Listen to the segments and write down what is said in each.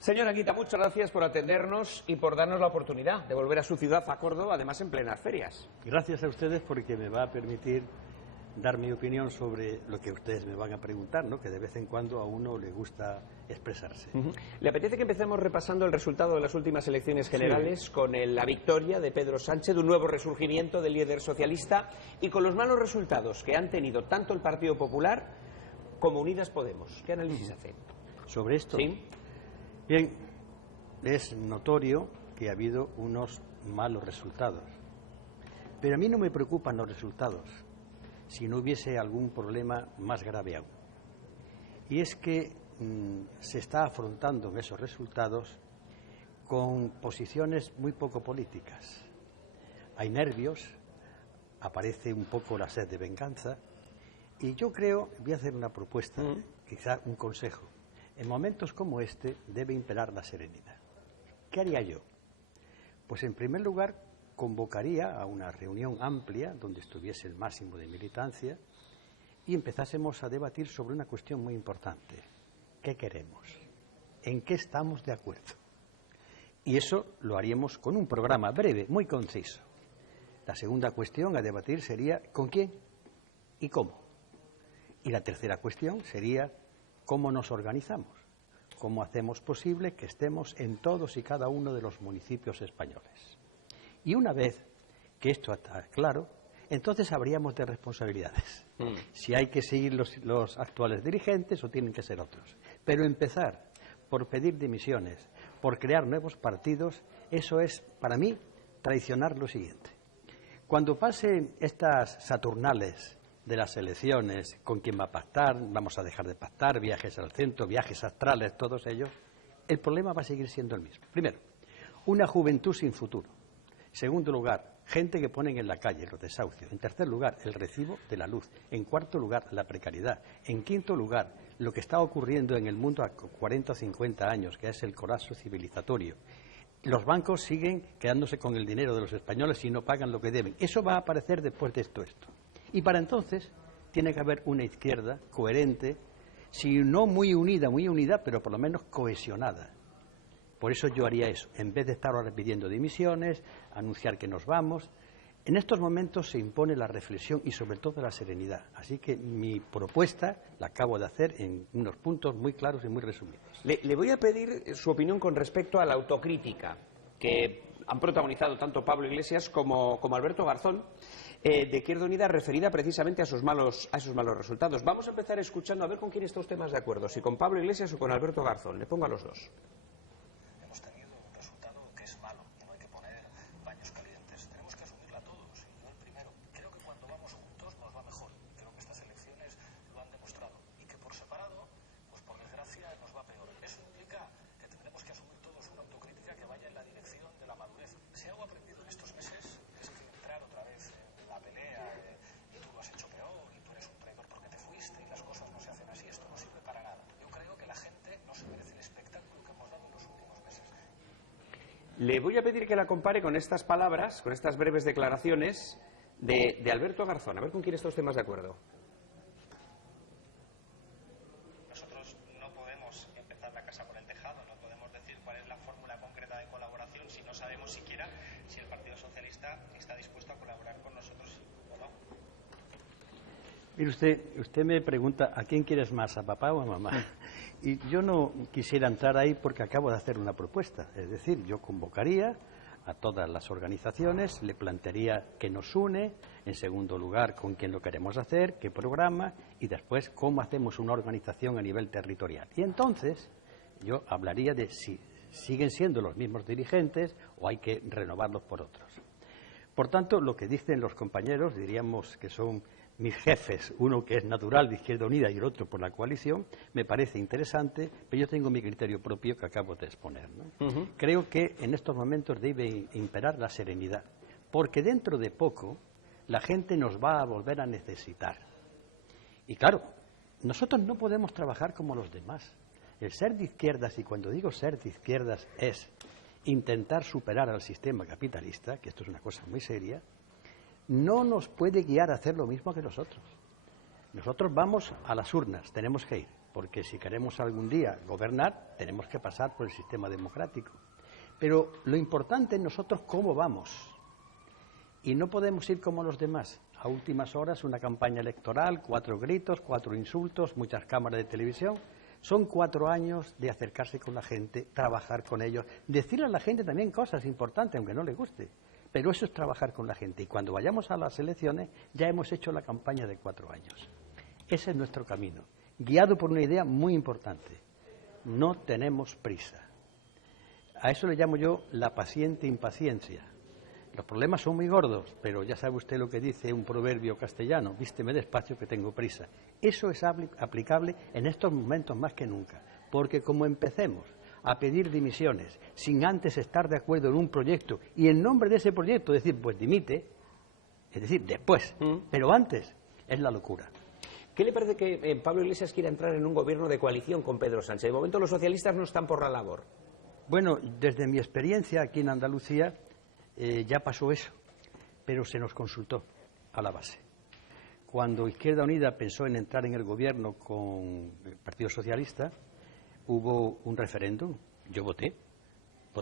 Señora Anguita, muchas gracias por atendernos y por darnos la oportunidad de volver a su ciudad, a Córdoba, además en plenas ferias. Gracias a ustedes porque me va a permitir dar mi opinión sobre lo que ustedes me van a preguntar, ¿no? Que de vez en cuando a uno le gusta expresarse. ¿Le apetece que empecemos repasando el resultado de las últimas elecciones generales con la victoria de Pedro Sánchez, de un nuevo resurgimiento del líder socialista y con los malos resultados que han tenido tanto el Partido Popular como Unidas Podemos? ¿Qué análisis hace? ¿Sobre esto? Sí. Bien, es notorio que ha habido unos malos resultados, pero a mí no me preocupan los resultados si no hubiese algún problema más grave aún. Y es que se está afrontando en esos resultados con posiciones muy poco políticas. Hay nervios, aparece un poco la sed de venganza, y yo creo, voy a hacer una propuesta, quizá un consejo. En momentos como este debe imperar la serenidad. ¿Qué haría yo? Pues en primer lugar convocaría a una reunión amplia donde estuviese el máximo de militancia y empezásemos a debatir sobre una cuestión muy importante. ¿Qué queremos? ¿En qué estamos de acuerdo? Y eso lo haríamos con un programa breve, muy conciso. La segunda cuestión a debatir sería ¿con quién y cómo? Y la tercera cuestión sería ¿cómo nos organizamos? ¿Cómo hacemos posible que estemos en todos y cada uno de los municipios españoles? Y una vez que esto está claro, entonces habríamos de responsabilidades. Si hay que seguir los actuales dirigentes o tienen que ser otros. Pero empezar por pedir dimisiones, por crear nuevos partidos, eso es, para mí, traicionar lo siguiente. Cuando pasen estas saturnales de las elecciones, con quién va a pactar, vamos a dejar de pactar, viajes al centro, viajes astrales, todos ellos, el problema va a seguir siendo el mismo. Primero, una juventud sin futuro. Segundo lugar, gente que ponen en la calle, los desahucios. En tercer lugar, el recibo de la luz. En cuarto lugar, la precariedad. En quinto lugar, lo que está ocurriendo en el mundo a 40 o 50 años, que es el colapso civilizatorio. Los bancos siguen quedándose con el dinero de los españoles y no pagan lo que deben. Eso va a aparecer después de esto. Y para entonces tiene que haber una izquierda coherente, si no muy unida, pero por lo menos cohesionada. Por eso yo haría eso, en vez de estar ahora pidiendo dimisiones, anunciar que nos vamos. En estos momentos se impone la reflexión y sobre todo la serenidad. Así que mi propuesta la acabo de hacer en unos puntos muy claros y muy resumidos. Le voy a pedir su opinión con respecto a la autocrítica que han protagonizado tanto Pablo Iglesias como Alberto Garzón, de Izquierda Unida, referida precisamente a esos malos resultados. Vamos a empezar escuchando a ver con quién está usted más de acuerdo, si con Pablo Iglesias o con Alberto Garzón. Le pongo a los dos. Hemos tenido un resultado que es malo, y no hay que poner paños calientes. Tenemos que asumirla todos, y yo el primero. Creo que cuando vamos juntos nos va mejor. Creo que estas elecciones lo han demostrado. Y que por separado, pues por desgracia nos va peor. Eso implica que tendremos que asumir todos una autocrítica que vaya en la dirección de la madurez. Si algo aprendido en estos meses es que entrar otra vez en la pelea y tú lo has hecho peor y tú eres un traidor porque te fuiste y las cosas no se hacen así, esto no sirve para nada. Yo creo que la gente no se merece el espectáculo que hemos dado en los últimos meses. Le voy a pedir que la compare con estas palabras, con estas breves declaraciones de Alberto Garzón. A ver con quién está usted más de acuerdo. Nosotros no podemos empezar la casa por el tejado, no podemos decir cuál es la fórmula concreta de colaboración si no sabemos siquiera si el Partido Socialista está dispuesto a colaborar con nosotros o no. Mire usted me pregunta ¿a quién quieres más, a papá o a mamá? Y yo no quisiera entrar ahí porque acabo de hacer una propuesta. Es decir, yo convocaría a todas las organizaciones, le plantearía qué nos une, en segundo lugar con quién lo queremos hacer, qué programa y después cómo hacemos una organización a nivel territorial. Y entonces yo hablaría de si siguen siendo los mismos dirigentes o hay que renovarlos por otros. Por tanto, lo que dicen los compañeros, diríamos que son mis jefes, uno que es natural de Izquierda Unida y el otro por la coalición, me parece interesante, pero yo tengo mi criterio propio que acabo de exponer, ¿no? Creo que en estos momentos debe imperar la serenidad, porque dentro de poco la gente nos va a volver a necesitar. Y claro, nosotros no podemos trabajar como los demás. El ser de izquierdas, y cuando digo ser de izquierdas es intentar superar al sistema capitalista, que esto es una cosa muy seria, no nos puede guiar a hacer lo mismo que nosotros. Nosotros vamos a las urnas, tenemos que ir. porque si queremos algún día gobernar, tenemos que pasar por el sistema democrático. Pero lo importante es nosotros cómo vamos. Y no podemos ir como los demás. A últimas horas, una campaña electoral, 4 gritos, 4 insultos, muchas cámaras de televisión. Son 4 años de acercarse con la gente, trabajar con ellos, decirle a la gente también cosas importantes, aunque no le guste. Pero eso es trabajar con la gente. Y cuando vayamos a las elecciones, ya hemos hecho la campaña de 4 años. Ese es nuestro camino, guiado por una idea muy importante. No tenemos prisa. A eso le llamo yo la paciente impaciencia. Los problemas son muy gordos, pero ya sabe usted lo que dice un proverbio castellano, vísteme despacio que tengo prisa. Eso es aplicable en estos momentos más que nunca, porque como empecemos a pedir dimisiones sin antes estar de acuerdo en un proyecto y en nombre de ese proyecto decir, pues dimite, es decir, después, pero antes, es la locura. ¿Qué le parece que Pablo Iglesias quiera entrar en un gobierno de coalición con Pedro Sánchez? De momento los socialistas no están por la labor. Bueno, desde mi experiencia aquí en Andalucía ya pasó eso, pero se nos consultó a la base. Cuando Izquierda Unida pensó en entrar en el gobierno con el Partido Socialista, hubo un referéndum. Yo voté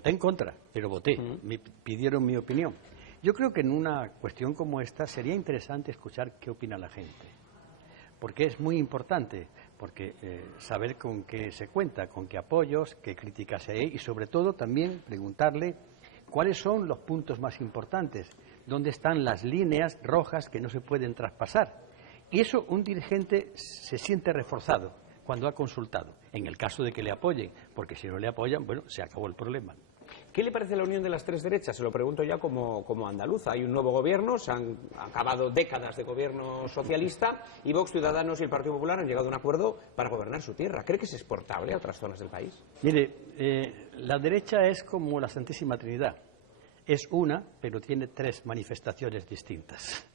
en contra, pero voté. Me pidieron mi opinión. Yo creo que en una cuestión como esta sería interesante escuchar qué opina la gente, porque es muy importante, porque saber con qué se cuenta, con qué apoyos, qué críticas hay, y sobre todo también preguntarle cuáles son los puntos más importantes, dónde están las líneas rojas que no se pueden traspasar. Y eso un dirigente se siente reforzado cuando ha consultado, en el caso de que le apoyen, porque si no le apoyan, bueno, se acabó el problema. ¿Qué le parece la unión de las 3 derechas? Se lo pregunto ya como andaluza. Hay un nuevo gobierno, se han acabado décadas de gobierno socialista y Vox, Ciudadanos y el Partido Popular han llegado a un acuerdo para gobernar su tierra. ¿Cree que es exportable a otras zonas del país? Mire, la derecha es como la Santísima Trinidad. Es una, pero tiene 3 manifestaciones distintas.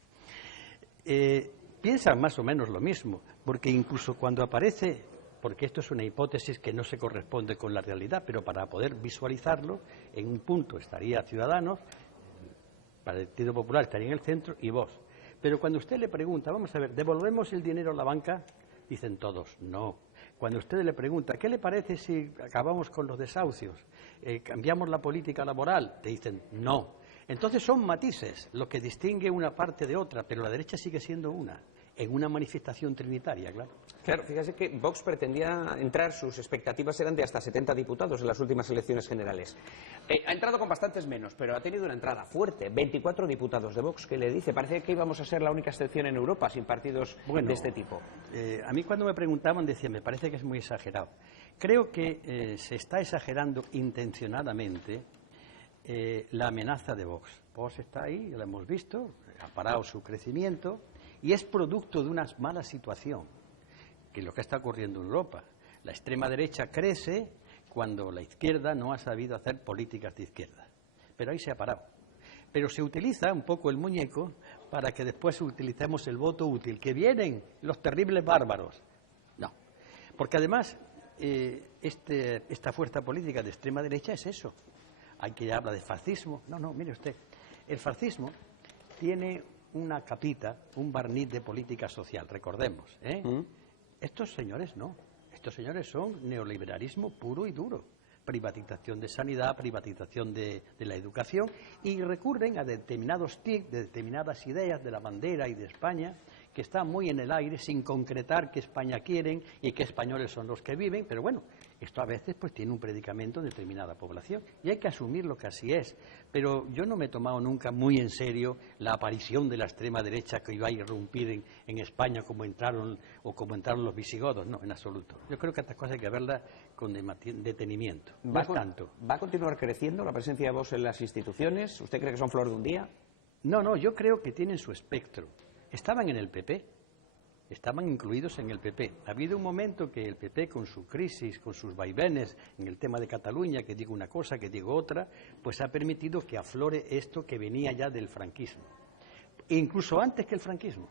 Piensan más o menos lo mismo, porque incluso cuando aparece, porque esto es una hipótesis que no se corresponde con la realidad, pero para poder visualizarlo, en un punto estaría Ciudadanos, el Partido Popular estaría en el centro y Vox. Pero cuando usted le pregunta, vamos a ver, ¿devolvemos el dinero a la banca? Dicen todos, no. Cuando usted le pregunta, ¿qué le parece si acabamos con los desahucios? ¿Cambiamos la política laboral? Te dicen, no. Entonces son matices lo que distingue una parte de otra, pero la derecha sigue siendo una, en una manifestación trinitaria, claro. Claro, fíjese que Vox pretendía entrar, sus expectativas eran de hasta 70 diputados en las últimas elecciones generales. Ha entrado con bastantes menos, pero ha tenido una entrada fuerte, 24 diputados de Vox. ¿Qué le dice? Parece que íbamos a ser la única excepción en Europa sin partidos de este tipo. A mí cuando me preguntaban decía, me parece que es muy exagerado. Creo que se está exagerando intencionadamente la amenaza de Vox. Vox está ahí, lo hemos visto, ha parado su crecimiento y es producto de una mala situación, que es lo que está ocurriendo en Europa. La extrema derecha crece cuando la izquierda no ha sabido hacer políticas de izquierda. Pero ahí se ha parado. Pero se utiliza un poco el muñeco para que después utilicemos el voto útil, que vienen los terribles bárbaros. No, porque además esta fuerza política de extrema derecha es eso. Hay que habla de fascismo. No, mire usted, el fascismo tiene una capita, un barniz de política social, recordemos. Estos señores no, estos señores son neoliberalismo puro y duro. Privatización de sanidad, privatización de la educación y recurren a determinados TIC, de determinadas ideas de la bandera y de España que están muy en el aire sin concretar qué España quieren y qué españoles son los que viven, pero bueno, esto a veces pues tiene un predicamento en determinada población y hay que asumir lo que así es, pero yo no me he tomado nunca muy en serio la aparición de la extrema derecha que iba a irrumpir en España como entraron los visigodos, no, en absoluto. Yo creo que estas cosas hay que verlas con detenimiento. ¿Va a continuar creciendo la presencia de Vox en las instituciones? ¿Usted cree que son flor de un día? No, yo creo que tienen su espectro. Estaban en el PP, estaban incluidos en el PP. Ha habido un momento que el PP, con su crisis, con sus vaivenes en el tema de Cataluña, que digo una cosa, que digo otra, pues ha permitido que aflore esto que venía ya del franquismo. E incluso antes que el franquismo.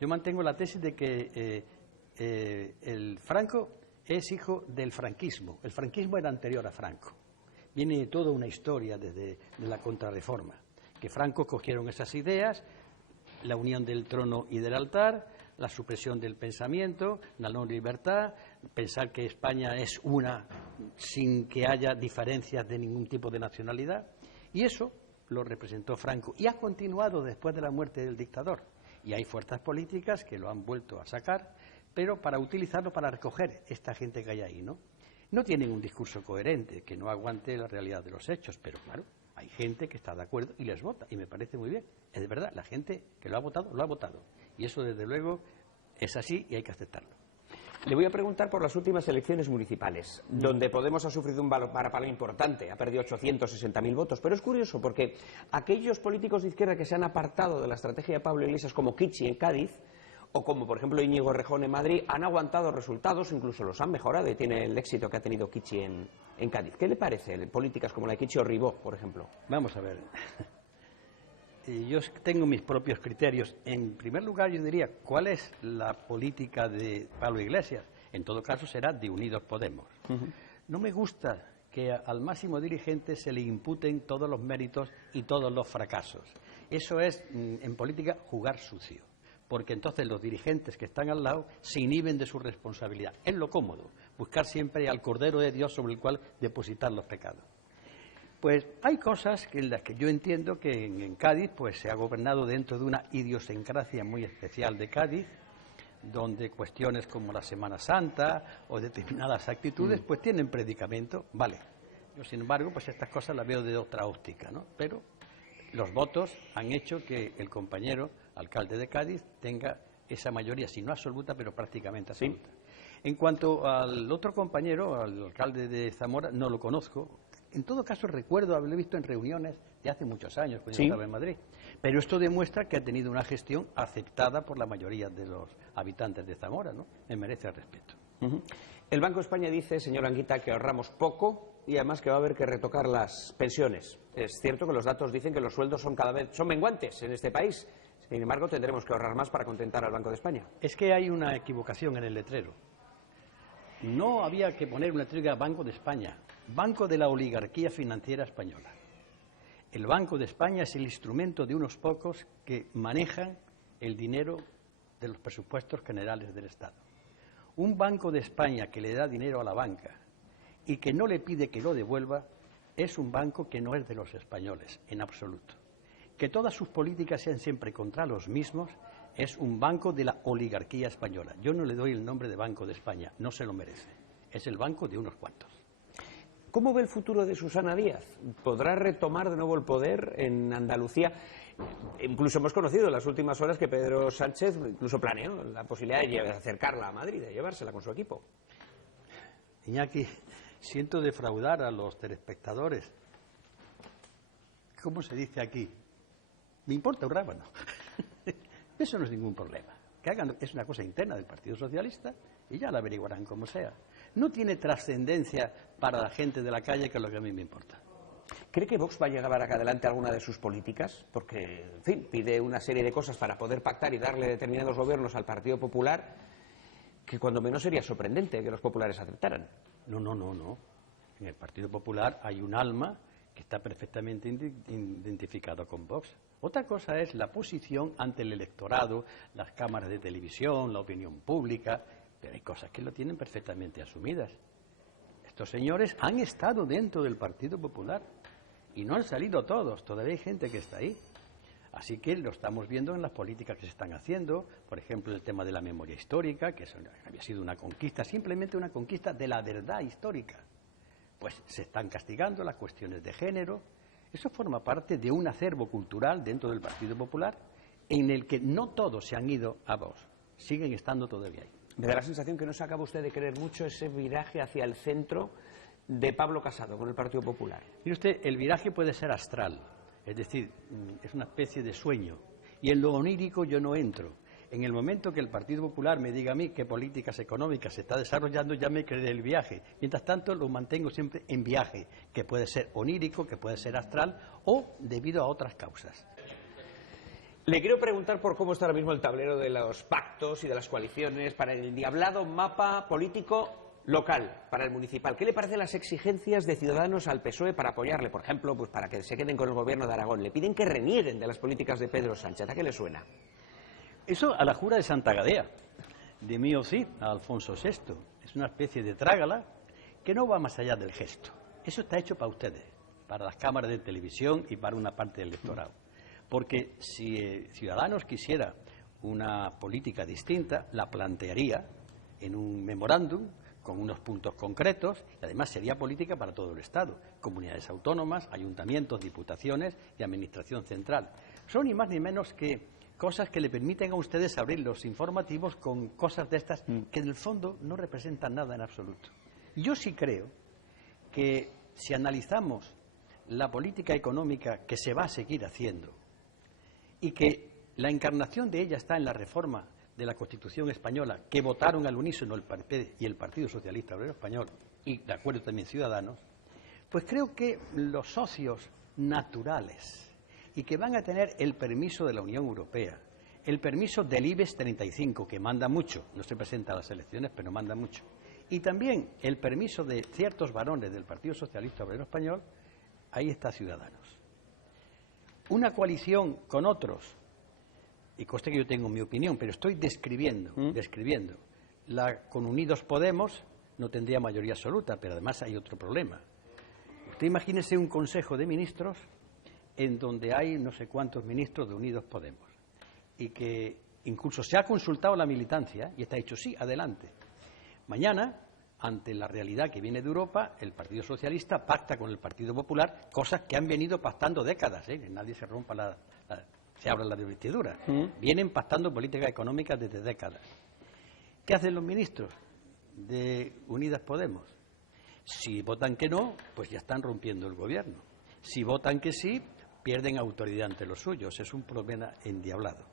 Yo mantengo la tesis de que el Franco es hijo del franquismo. El franquismo era anterior a Franco. Viene toda una historia desde la contrarreforma, que Franco cogieron esas ideas, la unión del trono y del altar, la supresión del pensamiento, la no libertad, pensar que España es una sin que haya diferencias de ningún tipo de nacionalidad. Y eso lo representó Franco y ha continuado después de la muerte del dictador. Y hay fuerzas políticas que lo han vuelto a sacar, pero para utilizarlo para recoger esta gente que hay ahí, ¿no? No tienen un discurso coherente, que no aguante la realidad de los hechos, pero claro, hay gente que está de acuerdo y les vota, y me parece muy bien. Es de verdad, la gente que lo ha votado. Y eso, desde luego, es así y hay que aceptarlo. Le voy a preguntar por las últimas elecciones municipales, donde Podemos ha sufrido un varapalo importante, ha perdido 860.000 votos, pero es curioso porque aquellos políticos de izquierda que se han apartado de la estrategia de Pablo Iglesias, como Kichi en Cádiz, o como por ejemplo Íñigo Errejón en Madrid, han aguantado resultados, incluso los han mejorado y tiene el éxito que ha tenido Kichi en Cádiz. ¿Qué le parece políticas como la de Kichi o Ribó, por ejemplo? Vamos a ver. Yo tengo mis propios criterios. En primer lugar, yo diría, ¿cuál es la política de Pablo Iglesias? En todo caso, será de Unidos Podemos. No me gusta que al máximo dirigente se le imputen todos los méritos y todos los fracasos. Eso es, en política, jugar sucio. Porque entonces los dirigentes que están al lado se inhiben de su responsabilidad. Es lo cómodo, buscar siempre al Cordero de Dios sobre el cual depositar los pecados. Pues hay cosas en las que yo entiendo que en Cádiz pues se ha gobernado dentro de una idiosincrasia muy especial de Cádiz, donde cuestiones como la Semana Santa o determinadas actitudes pues tienen predicamento, vale. Yo, sin embargo, pues estas cosas las veo de otra óptica, ¿no? Pero los votos han hecho que el compañero alcalde de Cádiz tenga esa mayoría, si no absoluta, pero prácticamente absoluta. ¿Sí? En cuanto al otro compañero, al alcalde de Zamora, no lo conozco. En todo caso, recuerdo haberlo visto en reuniones de hace muchos años, cuando yo estaba en Madrid. Pero esto demuestra que ha tenido una gestión aceptada por la mayoría de los habitantes de Zamora, ¿no? Me merece el respeto. El Banco de España dice, señor Anguita, que ahorramos poco y además que va a haber que retocar las pensiones. Es cierto que los datos dicen que los sueldos son cada vez menguantes en este país. Sin embargo, tendremos que ahorrar más para contentar al Banco de España. Es que hay una equivocación en el letrero. No había que poner un letrero Banco de España, Banco de la Oligarquía Financiera Española. El Banco de España es el instrumento de unos pocos que manejan el dinero de los presupuestos generales del Estado. Un Banco de España que le da dinero a la banca y que no le pide que lo devuelva es un banco que no es de los españoles, en absoluto. Que todas sus políticas sean siempre contra los mismos es un banco de la oligarquía española. Yo no le doy el nombre de Banco de España, no se lo merece. Es el banco de unos cuantos. ¿Cómo ve el futuro de Susana Díaz? ¿Podrá retomar de nuevo el poder en Andalucía? Incluso hemos conocido en las últimas horas que Pedro Sánchez incluso planeó la posibilidad de acercarla a Madrid, de llevársela con su equipo. Iñaki, siento defraudar a los telespectadores. ¿Cómo se dice aquí? Me importa un rábano. Eso no es ningún problema. Que hagan, es una cosa interna del Partido Socialista y ya la averiguarán como sea. No tiene trascendencia para la gente de la calle, que es lo que a mí me importa. ¿Cree que Vox va a llevar adelante alguna de sus políticas? Porque, en fin, pide una serie de cosas para poder pactar y darle determinados gobiernos al Partido Popular, que cuando menos sería sorprendente que los populares aceptaran. No. En el Partido Popular hay un alma que está perfectamente identificado con Vox. Otra cosa es la posición ante el electorado, las cámaras de televisión, la opinión pública, pero hay cosas que lo tienen perfectamente asumidas. Estos señores han estado dentro del Partido Popular y no han salido todos, todavía hay gente que está ahí. Así que lo estamos viendo en las políticas que se están haciendo, por ejemplo, el tema de la memoria histórica, que había sido una conquista, simplemente una conquista de la verdad histórica. Pues se están castigando las cuestiones de género. Eso forma parte de un acervo cultural dentro del Partido Popular en el que no todos se han ido a Vox, siguen estando todavía ahí. Me da la sensación que no se acaba usted de creer mucho ese viraje hacia el centro de Pablo Casado con el Partido Popular. Mire usted, el viraje puede ser astral, es decir, es una especie de sueño, y en lo onírico yo no entro. En el momento que el Partido Popular me diga a mí qué políticas económicas se está desarrollando, ya me creeré el viaje. Mientras tanto, lo mantengo siempre en viaje, que puede ser onírico, que puede ser astral o debido a otras causas. Le quiero preguntar por cómo está ahora mismo el tablero de los pactos y de las coaliciones para el endiablado mapa político local, para el municipal. ¿Qué le parecen las exigencias de Ciudadanos al PSOE para apoyarle? Por ejemplo, pues para que se queden con el gobierno de Aragón. Le piden que renieguen de las políticas de Pedro Sánchez. ¿A qué le suena? Eso a la jura de Santa Gadea, de Mío Cid a Alfonso VI. Es una especie de trágala que no va más allá del gesto. Eso está hecho para ustedes, para las cámaras de televisión y para una parte del electorado. Porque si Ciudadanos quisiera una política distinta, la plantearía en un memorándum con unos puntos concretos, y además sería política para todo el Estado, comunidades autónomas, ayuntamientos, diputaciones y administración central. Son ni más ni menos que cosas que le permiten a ustedes abrir los informativos con cosas de estas que en el fondo no representan nada en absoluto. Yo sí creo que si analizamos la política económica que se va a seguir haciendo y que la encarnación de ella está en la reforma de la Constitución española, que votaron al unísono el PP y el Partido Socialista Obrero Español, y de acuerdo también Ciudadanos, pues creo que los socios naturales y que van a tener el permiso de la Unión Europea, el permiso del IBEX 35, que manda mucho, no se presenta a las elecciones, pero manda mucho, y también el permiso de ciertos varones del Partido Socialista Obrero Español, ahí está Ciudadanos. Una coalición con otros, y conste que yo tengo mi opinión, pero estoy describiendo, con Unidos Podemos no tendría mayoría absoluta, pero además hay otro problema. Usted imagínese un Consejo de Ministros en donde hay no sé cuántos ministros de Unidos Podemos, y que incluso se ha consultado la militancia y está dicho sí, adelante. Mañana, ante la realidad que viene de Europa, el Partido Socialista pacta con el Partido Popular cosas que han venido pactando décadas, nadie se rompa se abra la investidura. Vienen pactando políticas económicas desde décadas. ¿Qué hacen los ministros de Unidas Podemos? Si votan que no, pues ya están rompiendo el gobierno. Si votan que sí, pierden autoridad ante los suyos. Es un problema endiablado.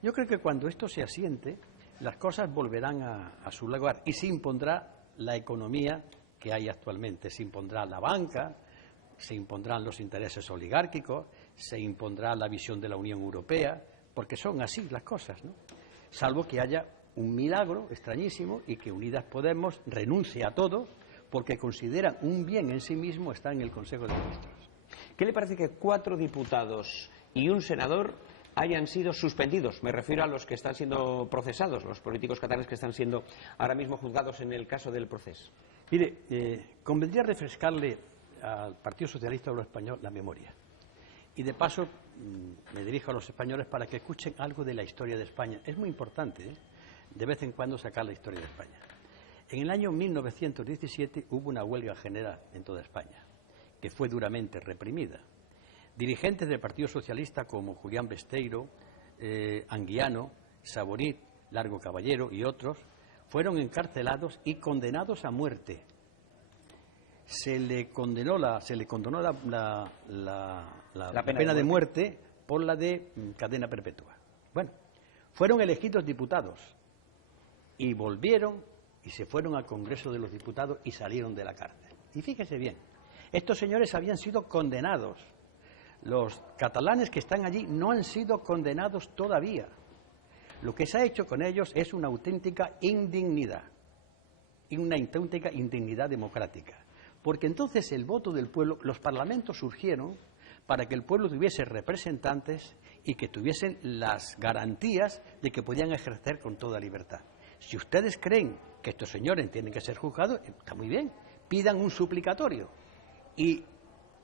Yo creo que cuando esto se asiente, las cosas volverán a su lugar y se impondrá la economía que hay actualmente. Se impondrá la banca, se impondrán los intereses oligárquicos, se impondrá la visión de la Unión Europea, porque son así las cosas, ¿no? Salvo que haya un milagro extrañísimo y que Unidas Podemos renuncie a todo porque considera un bien en sí mismo estar en el Consejo de Ministros. ¿Qué le parece que 4 diputados y un senador hayan sido suspendidos? Me refiero a los que están siendo procesados, los políticos catalanes que están siendo ahora mismo juzgados en el caso del proceso. Mire, convendría refrescarle al Partido Socialista Obrero Español la memoria. Y de paso me dirijo a los españoles para que escuchen algo de la historia de España. Es muy importante, de vez en cuando sacar la historia de España. En el año 1917 hubo una huelga general en toda España, que fue duramente reprimida. Dirigentes del Partido Socialista como Julián Besteiro, Anguiano, Saborit, Largo Caballero y otros fueron encarcelados y condenados a muerte. Se le condonó la pena de muerte por la de cadena perpetua. Bueno, fueron elegidos diputados y volvieron y se fueron al Congreso de los Diputados y salieron de la cárcel. Y fíjese bien, estos señores habían sido condenados. Los catalanes que están allí no han sido condenados todavía. Lo que se ha hecho con ellos es una auténtica indignidad, democrática. Porque entonces el voto del pueblo, los parlamentos surgieron para que el pueblo tuviese representantes y que tuviesen las garantías de que podían ejercer con toda libertad. Si ustedes creen que estos señores tienen que ser juzgados, está muy bien, pidan un suplicatorio. Y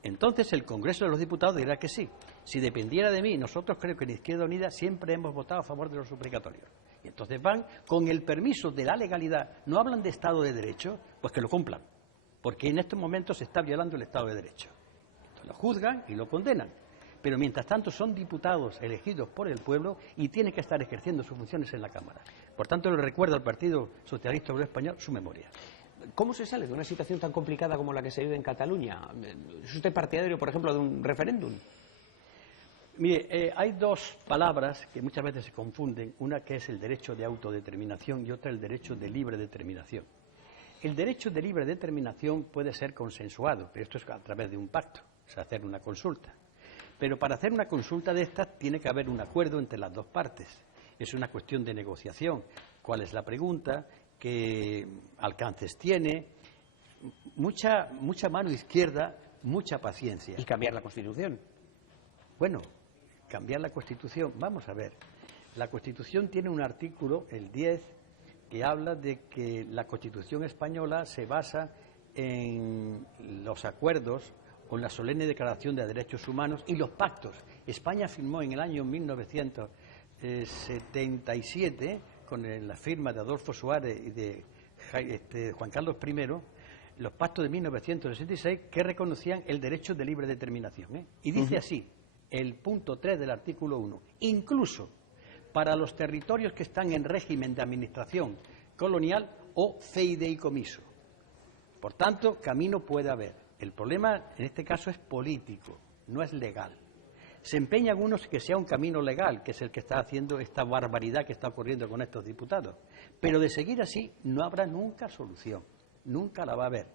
entonces el Congreso de los Diputados dirá que sí. Si dependiera de mí, nosotros creo que en Izquierda Unida siempre hemos votado a favor de los suplicatorios. Y entonces van con el permiso de la legalidad, no hablan de Estado de Derecho, pues que lo cumplan. Porque en estos momentos se está violando el Estado de Derecho. Entonces lo juzgan y lo condenan. Pero mientras tanto son diputados elegidos por el pueblo y tienen que estar ejerciendo sus funciones en la Cámara. Por tanto, le recuerdo al Partido Socialista Obrero Español su memoria. ¿Cómo se sale de una situación tan complicada como la que se vive en Cataluña? ¿Es usted partidario, por ejemplo, de un referéndum? Mire, hay dos palabras que muchas veces se confunden. Una que es el derecho de autodeterminación y otra el derecho de libre determinación. El derecho de libre determinación puede ser consensuado, pero esto es a través de un pacto, o sea, hacer una consulta. Pero para hacer una consulta de estas tiene que haber un acuerdo entre las dos partes. Es una cuestión de negociación. ¿Cuál es la pregunta? ¿Qué alcances tiene? Mucha mano izquierda, mucha paciencia. ¿Y cambiar la Constitución? Bueno, cambiar la Constitución, vamos a ver. La Constitución tiene un artículo, el 10, que habla de que la Constitución española se basa en los acuerdos o en la solemne Declaración de Derechos Humanos y los pactos. España firmó en el año 1977, con la firma de Adolfo Suárez y de Juan Carlos I, los pactos de 1966 que reconocían el derecho de libre determinación, ¿eh? Y dice así, el punto 3 del artículo 1, incluso para los territorios que están en régimen de administración colonial o fideicomiso. Por tanto, camino puede haber. El problema en este caso es político, no es legal. Se empeñan unos que sea un camino legal, que es el que está haciendo esta barbaridad que está ocurriendo con estos diputados. Pero de seguir así no habrá nunca solución, nunca la va a haber.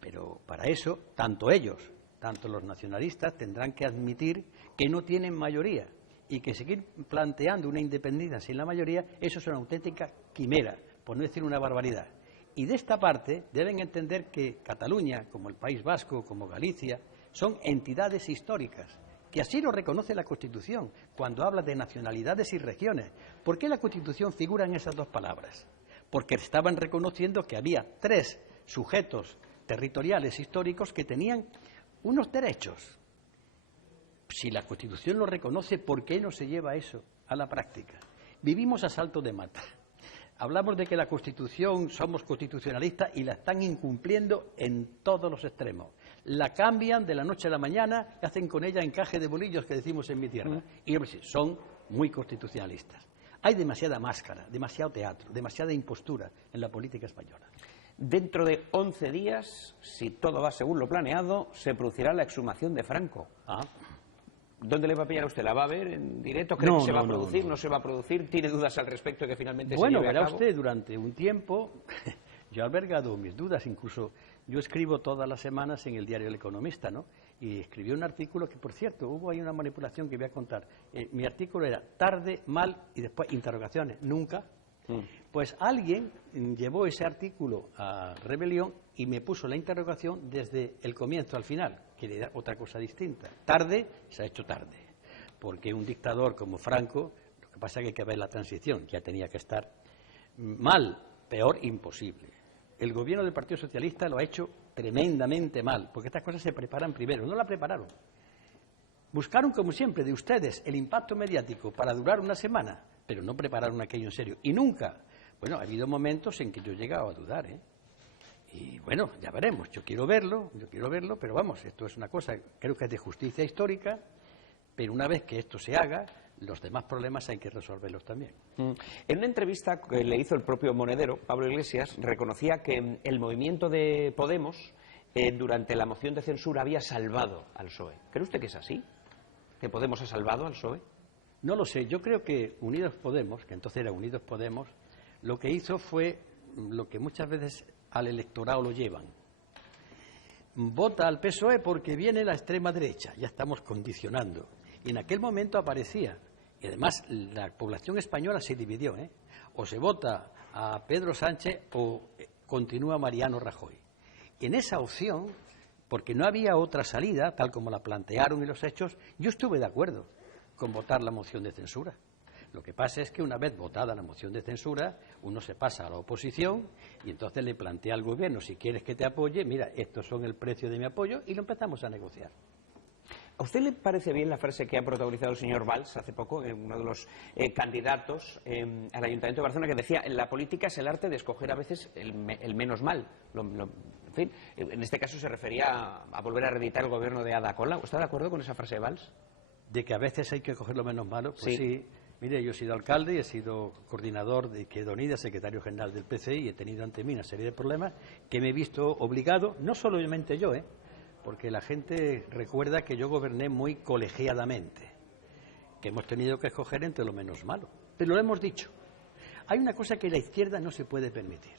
Pero para eso, tanto ellos, tanto los nacionalistas, tendrán que admitir que no tienen mayoría y que seguir planteando una independencia sin la mayoría, eso es una auténtica quimera, por no decir una barbaridad. Y de esta parte deben entender que Cataluña, como el País Vasco, como Galicia, son entidades históricas, que así lo reconoce la Constitución, cuando habla de nacionalidades y regiones. ¿Por qué la Constitución figura en esas dos palabras? Porque estaban reconociendo que había 3 sujetos territoriales históricos que tenían unos derechos. Si la Constitución lo reconoce, ¿por qué no se lleva eso a la práctica? Vivimos a salto de mata. Hablamos de que la Constitución, somos constitucionalistas y la están incumpliendo en todos los extremos. La cambian de la noche a la mañana y hacen con ella encaje de bolillos, que decimos en mi tierra. Y son muy constitucionalistas. Hay demasiada máscara, demasiado teatro, demasiada impostura en la política española. Dentro de 11 días, si todo va según lo planeado, se producirá la exhumación de Franco. ¿Dónde le va a pillar a usted? ¿La va a ver en directo? ¿Cree que se va a producir? ¿No se va a producir? ¿Tiene dudas al respecto de que finalmente se lleve a cabo? Bueno, verá usted, durante un tiempo yo he albergado mis dudas, incluso yo escribo todas las semanas en el diario El Economista, ¿no? Y escribí un artículo que, por cierto, hubo ahí una manipulación que voy a contar. Mi artículo era tarde, mal y después interrogaciones, nunca. Pues alguien llevó ese artículo a Rebelión y me puso la interrogación desde el comienzo al final, que era otra cosa distinta. Tarde, se ha hecho tarde, porque un dictador como Franco, lo que pasa es que hay que ver la transición, ya tenía que estar. Mal, peor, imposible. El gobierno del Partido Socialista lo ha hecho tremendamente mal, porque estas cosas se preparan primero, no la prepararon. Buscaron, como siempre, de ustedes el impacto mediático para durar una semana, pero no prepararon aquello en serio. Y nunca, bueno, ha habido momentos en que yo he llegado a dudar, ¿eh? Y bueno, ya veremos, yo quiero verlo, pero vamos, esto es una cosa, creo que es de justicia histórica, pero una vez que esto se haga, los demás problemas hay que resolverlos también. En una entrevista que le hizo el propio monedero, Pablo Iglesias, reconocía que el movimiento de Podemos, durante la moción de censura, había salvado al PSOE. ¿Cree usted que es así? ¿Que Podemos ha salvado al PSOE? No lo sé, yo creo que Unidos Podemos, que entonces era Unidos Podemos, lo que hizo fue lo que muchas veces al electorado lo llevan. Vota al PSOE porque viene la extrema derecha, ya estamos condicionando. Y en aquel momento aparecía, y además la población española se dividió, ¿eh? O se vota a Pedro Sánchez o continúa Mariano Rajoy. Y en esa opción, porque no había otra salida, tal como la plantearon y los hechos, yo estuve de acuerdo con votar la moción de censura. Lo que pasa es que una vez votada la moción de censura, uno se pasa a la oposición y entonces le plantea al gobierno, si quieres que te apoye, mira, estos son el precio de mi apoyo, y lo empezamos a negociar. ¿A usted le parece bien la frase que ha protagonizado el señor Valls hace poco, uno de los candidatos al Ayuntamiento de Barcelona, que decía, la política es el arte de escoger a veces el menos mal? En fin, en este caso se refería a volver a reeditar el gobierno de Ada Colau. ¿Está de acuerdo con esa frase de Valls? De que a veces hay que coger lo menos malo, pues sí. Mire, yo he sido alcalde y he sido coordinador de Izquierda Unida, secretario general del PCI, y he tenido ante mí una serie de problemas que me he visto obligado, no solamente yo, porque la gente recuerda que yo goberné muy colegiadamente, que hemos tenido que escoger entre lo menos malo. Pero lo hemos dicho. Hay una cosa que la izquierda no se puede permitir.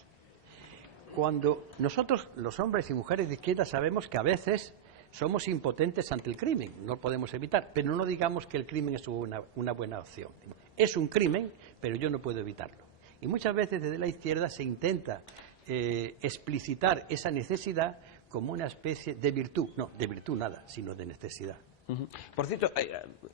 Cuando nosotros, los hombres y mujeres de izquierda, sabemos que a veces somos impotentes ante el crimen, no lo podemos evitar, pero no digamos que el crimen es una buena opción. Es un crimen, pero yo no puedo evitarlo. Y muchas veces desde la izquierda se intenta explicitar esa necesidad como una especie de virtud, no, de virtud nada, sino de necesidad. Por cierto,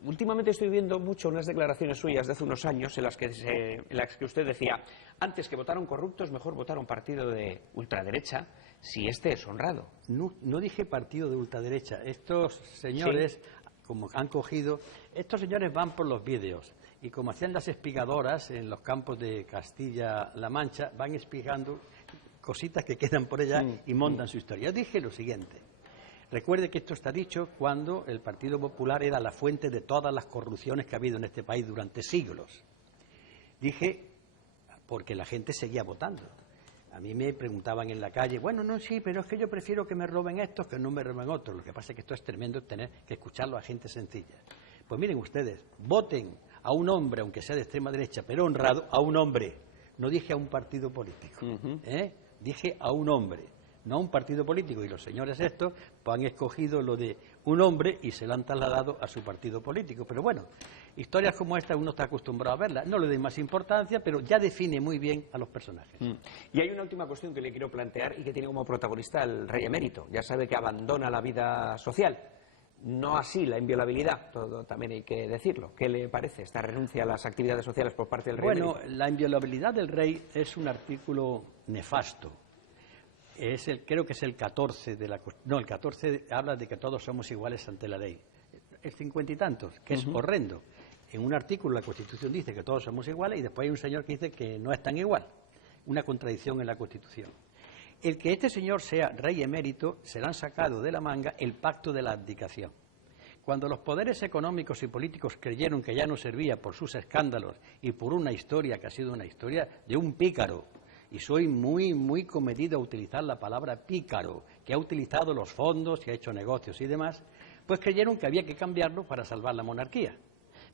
últimamente estoy viendo mucho unas declaraciones suyas de hace unos años en las que usted decía, antes que votar a un corrupto es mejor votar a un partido de ultraderecha si este es honrado. No dije partido de ultraderecha. Estos señores, sí, como han cogido, estos señores van por los vídeos y como hacían las espigadoras en los campos de Castilla-La Mancha, van espigando cositas que quedan por allá y montan su historia. Yo dije lo siguiente. Recuerde que esto está dicho cuando el Partido Popular era la fuente de todas las corrupciones que ha habido en este país durante siglos. Dije, porque la gente seguía votando. A mí me preguntaban en la calle, bueno, no, sí, pero es que yo prefiero que me roben estos que no me roben otros. Lo que pasa es que esto es tremendo tener que escucharlo a gente sencilla. Pues miren ustedes, voten a un hombre, aunque sea de extrema derecha, pero honrado, a un hombre. No dije a un partido político, dije a un hombre. No a un partido político, y los señores estos pues, han escogido lo de un hombre y se lo han trasladado a su partido político. Pero bueno, historias como esta uno está acostumbrado a verlas. No le doy más importancia, pero ya define muy bien a los personajes. Y hay una última cuestión que le quiero plantear y que tiene como protagonista al rey emérito. Ya sabe que abandona la vida social. No así la inviolabilidad, todo también hay que decirlo. ¿Qué le parece esta renuncia a las actividades sociales por parte del rey emérito? Bueno, la inviolabilidad del rey es un artículo nefasto. Creo que es el 14 de la... No, el 14 habla de que todos somos iguales ante la ley. El 50 y tantos, que es horrendo. En un artículo la Constitución dice que todos somos iguales y después hay un señor que dice que no es tan igual. Una contradicción en la Constitución. El que este señor sea rey emérito se le han sacado de la manga el pacto de la abdicación. Cuando los poderes económicos y políticos creyeron que ya no servía por sus escándalos y por una historia que ha sido una historia de un pícaro, y soy muy comedido a utilizar la palabra pícaro, que ha utilizado los fondos y ha hecho negocios y demás, pues creyeron que había que cambiarlo para salvar la monarquía.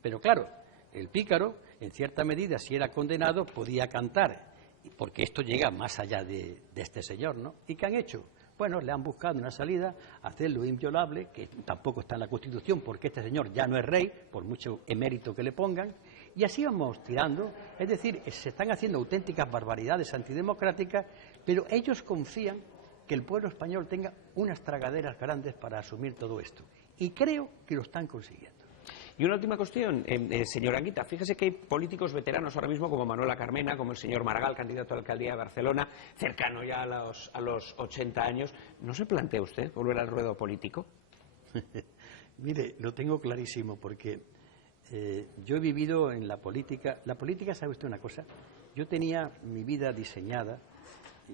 Pero claro, el pícaro, en cierta medida, si era condenado, podía cantar, porque esto llega más allá de este señor, ¿no? ¿Y qué han hecho? Bueno, le han buscado una salida, hacerlo inviolable, que tampoco está en la Constitución, porque este señor ya no es rey, por mucho emérito que le pongan, y así vamos tirando, es decir, se están haciendo auténticas barbaridades antidemocráticas, pero ellos confían que el pueblo español tenga unas tragaderas grandes para asumir todo esto. Y creo que lo están consiguiendo. Y una última cuestión, señor Anguita, fíjese que hay políticos veteranos ahora mismo como Manuela Carmena, como el señor Maragall, candidato a la alcaldía de Barcelona, cercano ya a los 80 años. ¿No se plantea usted volver al ruedo político? Mire, lo tengo clarísimo porque yo he vivido en la política. La política, ¿sabe usted una cosa? Yo tenía mi vida diseñada.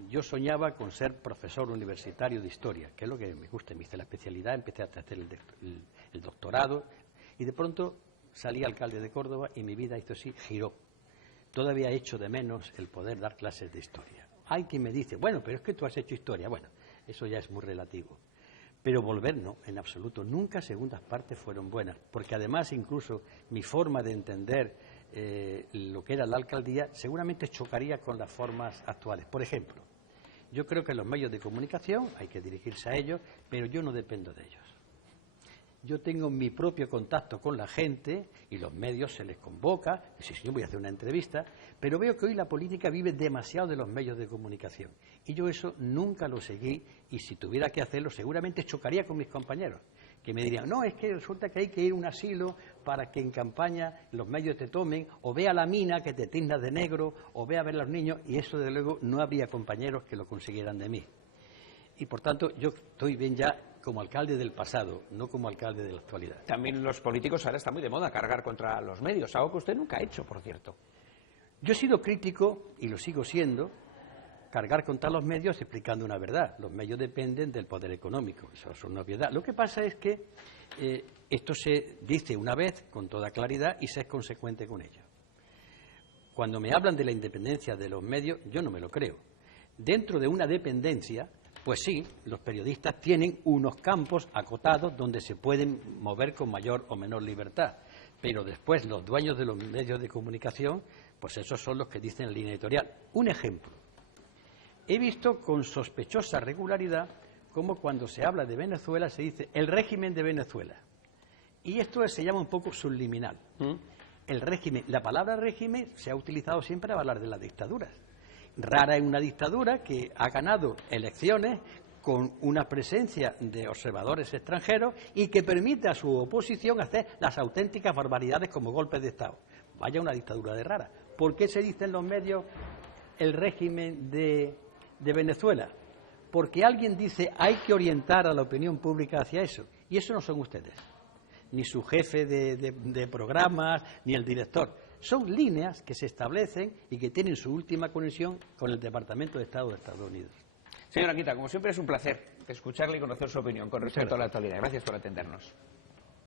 Yo soñaba con ser profesor universitario de historia, que es lo que me gusta. Me hice la especialidad, empecé a hacer el doctorado y de pronto salí alcalde de Córdoba y mi vida, esto sí, giró. Todavía echo de menos el poder dar clases de historia. Hay quien me dice, bueno, pero es que tú has hecho historia. Bueno, eso ya es muy relativo. Pero volver no, en absoluto. Nunca segundas partes fueron buenas, porque además incluso mi forma de entender lo que era la alcaldía seguramente chocaría con las formas actuales. Por ejemplo, yo creo que los medios de comunicación hay que dirigirse a ellos, pero yo no dependo de ellos. Yo tengo mi propio contacto con la gente y los medios se les convoca, y sí, yo voy a hacer una entrevista, pero veo que hoy la política vive demasiado de los medios de comunicación. Y yo eso nunca lo seguí, y si tuviera que hacerlo seguramente chocaría con mis compañeros, que me dirían, no, es que resulta que hay que ir a un asilo para que en campaña los medios te tomen, o ve a la mina que te tiznas de negro, o ve a ver a los niños, y eso de luego no habría compañeros que lo consiguieran de mí. Y por tanto yo estoy bien ya como alcalde del pasado, no como alcalde de la actualidad. También los políticos ahora está muy de moda cargar contra los medios, algo que usted nunca ha hecho, por cierto. Yo he sido crítico, y lo sigo siendo, cargar contra los medios explicando una verdad. Los medios dependen del poder económico, eso es una obviedad. Lo que pasa es que esto se dice una vez con toda claridad y se es consecuente con ello. Cuando me hablan de la independencia de los medios, yo no me lo creo. Dentro de una dependencia, pues sí, los periodistas tienen unos campos acotados donde se pueden mover con mayor o menor libertad, pero después los dueños de los medios de comunicación, pues esos son los que dicen la línea editorial. Un ejemplo. He visto con sospechosa regularidad cómo cuando se habla de Venezuela se dice el régimen de Venezuela. Y esto se llama un poco subliminal. El régimen, la palabra régimen se ha utilizado siempre para hablar de las dictaduras. Rara es una dictadura que ha ganado elecciones con una presencia de observadores extranjeros y que permite a su oposición hacer las auténticas barbaridades como golpes de Estado. Vaya una dictadura de rara. ¿Por qué se dice en los medios el régimen de Venezuela? Porque alguien dice hay que orientar a la opinión pública hacia eso. Y eso no son ustedes, ni su jefe de programas, ni el director. Son líneas que se establecen y que tienen su última conexión con el Departamento de Estado de Estados Unidos. Señora Anguita, como siempre es un placer escucharle y conocer su opinión con respecto a la actualidad. Gracias por atendernos.